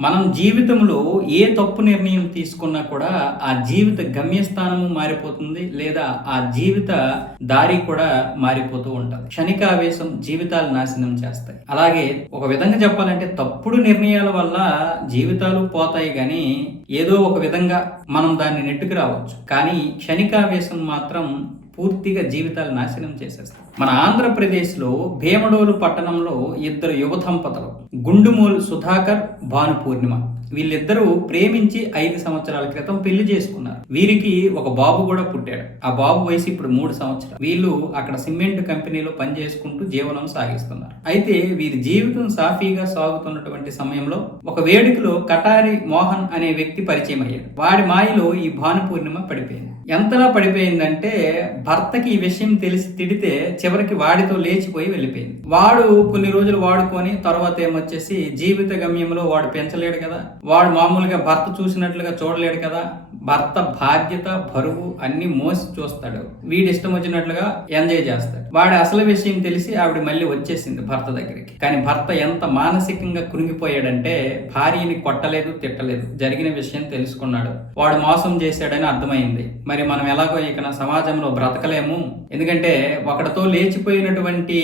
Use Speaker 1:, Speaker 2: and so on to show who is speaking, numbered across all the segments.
Speaker 1: మనం జీవితంలో ఏ తప్పు నిర్ణయం తీసుకున్నా కూడా ఆ జీవిత గమ్యస్థానము మారిపోతుంది లేదా ఆ జీవిత దారి కూడా మారిపోతూ ఉంటుంది. క్షణికావేశం జీవితాలు నాశనం చేస్తాయి. అలాగే ఒక విధంగా చెప్పాలంటే తప్పుడు నిర్ణయాల వల్ల జీవితాలు పోతాయి కానీ ఏదో ఒక విధంగా మనం దాన్ని నెట్టుకు రావచ్చు. కానీ క్షణికావేశం మాత్రం పూర్తిగా జీవితాలు నాశనం చేసేస్తాం మన ఆంధ్రప్రదేశ్లో భీమడోలు పట్టణంలో ఇద్దరు యువ దంపతులు గుండుమూలు సుధాకర్ భాను పూర్ణిమ. వీళ్ళిద్దరూ ప్రేమించి ఐదు సంవత్సరాల క్రితం పెళ్ళి చేసుకున్నారు. వీరికి ఒక బాబు కూడా పుట్టాడు. ఆ బాబు వయసు ఇప్పుడు మూడు సంవత్సరాలు. వీళ్ళు అక్కడ సిమెంట్ కంపెనీలో పని చేసుకుంటూ జీవనం సాగిస్తున్నారు. అయితే వీరి జీవితం సాఫీగా సాగుతున్నటువంటి సమయంలో ఒక వేడుకలో కటారి మోహన్ అనే వ్యక్తి పరిచయం అయ్యాడు. వాడి మాయలో ఈ భాను పూర్ణిమ పడిపోయింది. ఎంతలా పడిపోయిందంటే భర్తకి ఈ విషయం తెలిసి తిడితే చివరికి వాడితో లేచిపోయి వెళ్ళిపోయింది. వాడు కొన్ని రోజులు వాడుకొని తర్వాత ఏమొచ్చేసి జీవిత గమ్యంలో వాడు పెంచలేడు కదా. వాడు మామూలుగా భర్త చూసినట్లుగా చూడలేడు కదా. భర్త బాధ్యత బరువు అన్ని మోసి చూస్తాడు. వీడి ఇష్టం వచ్చినట్లుగా ఎంజాయ్ చేస్తాడు. వాడి అసలు విషయం తెలిసి ఆవిడ మళ్ళీ వచ్చేసింది భర్త దగ్గరికి. కానీ భర్త ఎంత మానసికంగా కృంగిపోయాడంటే భార్యని కొట్టలేదు తిట్టలేదు. జరిగిన విషయం తెలుసుకున్నాడు. వాడు మోసం చేశాడని అర్థమైంది. మరి మనం ఎలాగో ఇక సమాజంలో బ్రతకలేము. ఎందుకంటే ఒకటితో లేచిపోయినటువంటి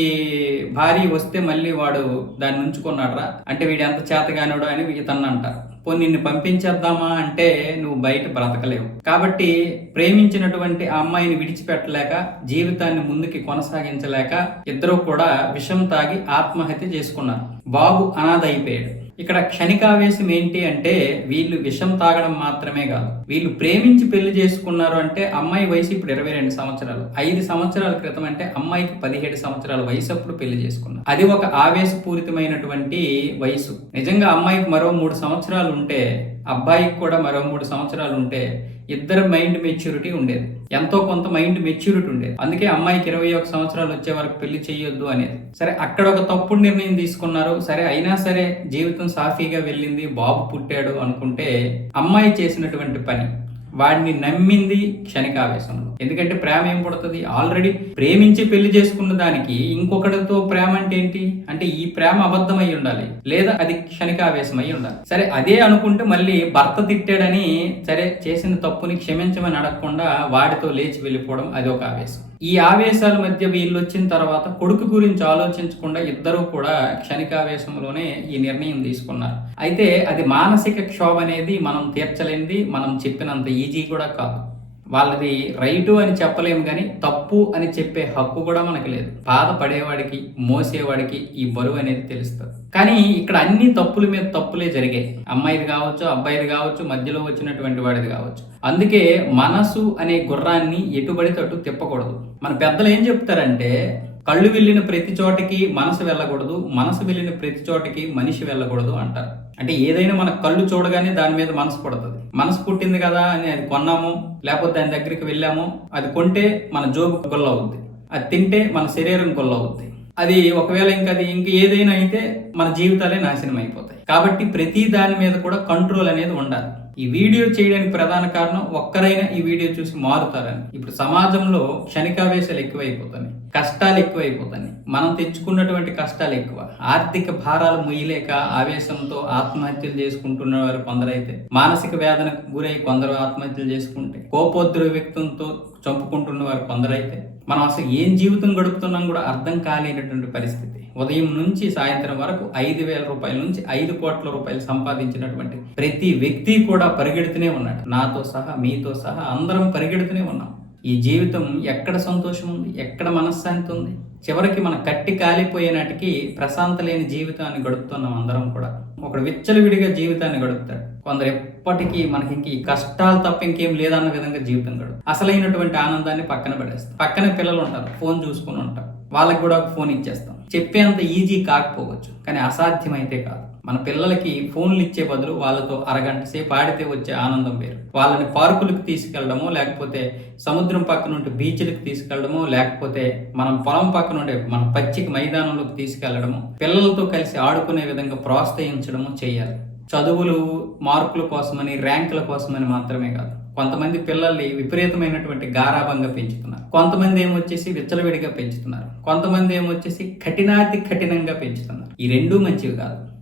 Speaker 1: భార్య వస్తే మళ్ళీ వాడు దాన్ని ఉంచుకున్నాడురా. అంటే వీడు ఎంత చేతగానుడు అని ఇతన్ని పో నిన్ను పంపించేద్దామా అంటే నువ్వు బయట బ్రతకలేవు. కాబట్టి ప్రేమించినటువంటి ఆ అమ్మాయిని విడిచిపెట్టలేక జీవితాన్ని ముందుకి కొనసాగించలేక ఇద్దరు కూడా విషం తాగి ఆత్మహత్య చేసుకున్నారు. బాబు అనాథ అయిపోయాడు. ఇక్కడ క్షణికావేశం ఏంటి అంటే వీళ్ళు విషం తాగడం మాత్రమే కాదు. వీళ్ళు ప్రేమించి పెళ్ళి చేసుకున్నారు అంటే అమ్మాయి వయసు ఇప్పుడు ఇరవై రెండు సంవత్సరాలు. ఐదు సంవత్సరాల క్రితం అంటే అమ్మాయికి పదిహేడు సంవత్సరాల వయసు అప్పుడు పెళ్ళి చేసుకున్నారు. అది ఒక ఆవేశపూరితమైనటువంటి వయసు. నిజంగా అమ్మాయికి మరో మూడు సంవత్సరాలు ఉంటే అబ్బాయికి కూడా మరో మూడు సంవత్సరాలు ఉంటే ఇద్దరు మైండ్ మెచ్యూరిటీ ఉండేది. ఎంతో కొంత మైండ్ మెచ్యూరిటీ ఉండేది. అందుకే అమ్మాయికి ఇరవై ఒక సంవత్సరాలు వచ్చే వరకు పెళ్ళి చేయొద్దు అనేది. సరే అక్కడ ఒక తప్పుడు నిర్ణయం తీసుకున్నారు. సరే అయినా సరే జీవితం సాఫీగా వెళ్ళింది బాబు పుట్టాడు అనుకుంటే అమ్మాయి చేసినటువంటి పని వాడిని నమ్మింది క్షణికావేశంలో. ఎందుకంటే ప్రేమ ఏం పుడుతుంది? ఆల్రెడీ ప్రేమించి పెళ్ళి చేసుకున్న దానికి ఇంకొకటితో ప్రేమ అంటే ఏంటి? అంటే ఈ ప్రేమ అబద్ధం అయి ఉండాలి. లేదా అది క్షణికావేశం అయి ఉండాలి. సరే అదే అనుకుంటే మళ్ళీ భర్త తిట్టాడని సరే చేసిన తప్పుని క్షమించమని అడగకుండా వాడితో లేచి వెళ్ళిపోవడం అది ఒక ఆవేశం. ఈ ఆవేశాల మధ్య వీళ్ళు వచ్చిన తర్వాత కొడుకు గురించి ఆలోచించకుండా ఇద్దరూ కూడా క్షణికావేశంలోనే ఈ నిర్ణయం తీసుకున్నారు. అయితే అది మానసిక క్షోభ అనేది మనం తీర్చలేనిది మనం చెప్పినంత ఈజీ కూడా కాదు. వాళ్ళది రైటు అని చెప్పలేము కానీ తప్పు అని చెప్పే హక్కు కూడా మనకి లేదు. బాధపడేవాడికి మోసేవాడికి ఈ బరువు అనేది తెలుస్తుంది. కానీ ఇక్కడ అన్ని తప్పుల మీద తప్పులే జరిగాయి అమ్మాయిది కావచ్చు అబ్బాయిది కావచ్చు మధ్యలో వచ్చినటువంటి వాడిది కావచ్చు. అందుకే మనసు అనే గుర్రాన్ని ఎటుబడి తట్టు తిప్పకూడదు. మన పెద్దలు ఏం చెప్తారంటే కళ్ళు వెళ్ళిన ప్రతి చోటకి మనసు వెళ్ళకూడదు మనసు వెళ్ళిన ప్రతి చోటకి మనిషి వెళ్ళకూడదు అంటారు. అంటే ఏదైనా మన కళ్ళు చూడగానే దాని మీద మనసు పడుతుంది. మనసు పుట్టింది కదా అని అది కొన్నాము లేకపోతే దాని దగ్గరికి వెళ్ళాము అది కొంటే మన జోబు గొల్ల అవుద్ది. అది తింటే మన శరీరం గొల్ల అవుద్ది. అది ఒకవేళ ఇంకా అది ఇంక ఏదైనా అయితే మన జీవితాలే నాశనం అయిపోతాయి. కాబట్టి ప్రతి దాని మీద కూడా కంట్రోల్ అనేది ఉండాలి. ఈ వీడియో చేయడానికి ప్రధాన కారణం ఒక్కరైనా ఈ వీడియో చూసి మారుతారని. ఇప్పుడు సమాజంలో క్షణికావేశాలు ఎక్కువైపోతున్నాయి కష్టాలు ఎక్కువైపోతున్నాయి. మనం తెచ్చుకున్నటువంటి కష్టాలు ఎక్కువ. ఆర్థిక భారాలు ముయ్యలేక ఆవేశంతో ఆత్మహత్యలు చేసుకుంటున్న వారు కొందరైతే మానసిక వేదనకు గురై కొందరు ఆత్మహత్యలు చేసుకుంటే కోపోద్ర వ్యక్తులతో చంపుకుంటున్న వారు కొందరైతే మనం అసలు ఏం జీవితం గడుపుతున్నాం కూడా అర్థం కాలేనటువంటి పరిస్థితి. ఉదయం నుంచి సాయంత్రం వరకు ఐదు వేల రూపాయల నుంచి ఐదు కోట్ల రూపాయలు సంపాదించినటువంటి ప్రతి వ్యక్తి కూడా పరిగెడుతూనే ఉన్నాడు. నాతో సహా మీతో సహా అందరం పరిగెడుతూనే ఉన్నాం. ఈ జీవితం ఎక్కడ సంతోషం ఉంది? ఎక్కడ మనశ్శాంతి ఉంది? చివరికి మన కట్టి కాలిపోయేనాటికి ప్రశాంత లేని జీవితాన్ని గడుపుతున్నాం అందరం కూడా. ఒకడు విచ్చలవిడిగా జీవితాన్ని గడుపుతాడు. కొందరు ఎప్పటికీ మనకి ఇంక ఈ కష్టాలు తప్ప ఇంకేం లేదన్న విధంగా జీవితం గడుపు అసలైనటువంటి ఆనందాన్ని పక్కన పడేస్తాం పక్కన పిల్లలు ఉంటారు. ఫోన్ చూసుకుని ఉంటారు. వాళ్ళకి కూడా ఫోన్ ఇచ్చేస్తాం. చెప్పేంత ఈజీ కాకపోవచ్చు కానీ అసాధ్యమైతే కాదు. మన పిల్లలకి ఫోన్లు ఇచ్చే బదులు వాళ్ళతో అరగంట సేపు ఆడితే వచ్చే ఆనందం వేరు. వాళ్ళని పార్కులకు తీసుకెళ్ళడమో లేకపోతే సముద్రం పక్క నుండి బీచ్లకు తీసుకెళ్ళడమో లేకపోతే మనం పొలం పక్క నుండి మన పచ్చిక మైదానంలోకి తీసుకెళ్ళడము పిల్లలతో కలిసి ఆడుకునే విధంగా ప్రోత్సహించడము చేయాలి. చదువులు మార్కుల కోసమని ర్యాంకుల కోసమని మాత్రమే కాదు. కొంతమంది పిల్లల్ని విపరీతమైనటువంటి గారాభంగా పెంచుతున్నారు. కొంతమంది ఏమొచ్చేసి విచ్చలవిడిగా పెంచుతున్నారు. కొంతమంది ఏమొచ్చేసి కఠినాతి కఠినంగా పెంచుతున్నారు. ఈ రెండూ మంచివి కాదు.